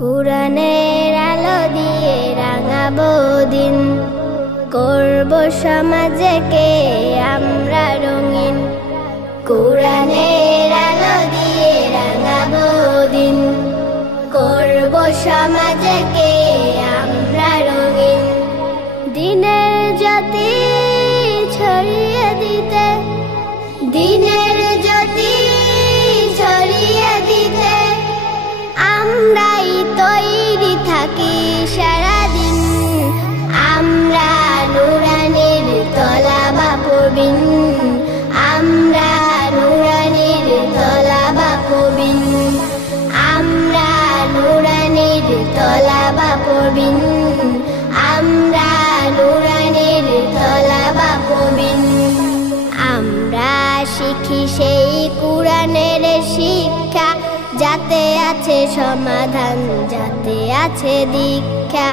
কুরআনের আলো দিয়ে রাঙাবো দিন, করব সমাজকে আমরা রঙিন। কুরআনের আলো দিয়ে রাঙাবো দিন, করব সমাজকে আমরা রঙিন। দিনের জ্যোতি ছড়িয়ে দিতে, দিনের জ্যোতি ছড়িয়ে দিতে আমরাই তৈরি থাকি সারাদিন। আমরা নুরানির তলাবা পড়বিন, আমরা নুরানির তলাবা পড়বিন, আমরা নুরানির তলাবা পড়বিন, আমরা নুরানির তলাবা পড়বিন। আমরা শিখি সেই কুরআনের শিক্ষা, যাতে আছে সমাধান, যাতে আছে দীক্ষা।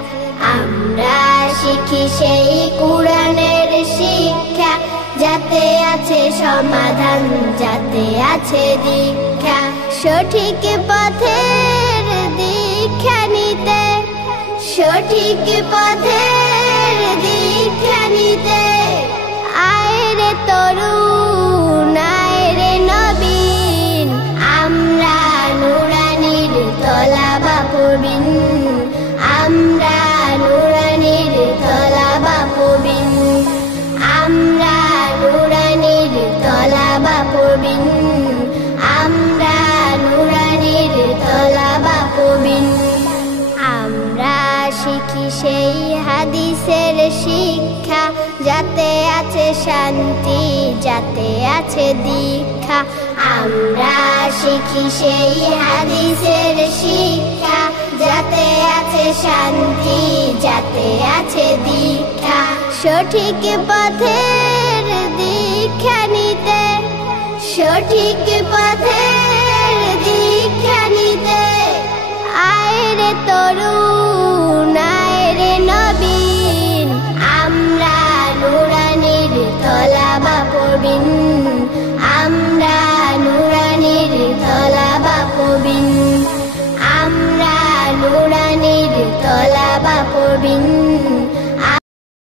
আমরা শিখি সেই কুরআনের শিক্ষা, যাতে আছে সমাধান, যাতে আছে দীক্ষা। সঠিক পথের দীক্ষা নিতে, সঠিক পথের দীক্ষা নিতে আয় রে তরুণ, আয় রে নবীন। আমরা নুরানির তলাবা পড়বিন, আমরা নুরানির তলাবা পড়বিন, আমরা নুরানির তলাবা পড়বিন, আমরা নুরানির তলাবা পড়বিন। আমরা শিখি সেই হাদিসের শিক্ষা, যাতে আছে শান্তি, যাতে আছে দীক্ষা। আমরা শিখি সেই হাদিসের শিক্ষা, যাতে আছে শান্তি, যাতে আছে দীক্ষা। সঠিক পথের দীক্ষা নিতে, সঠিক পথের দীক্ষা নিতে আয় রে তরুণ,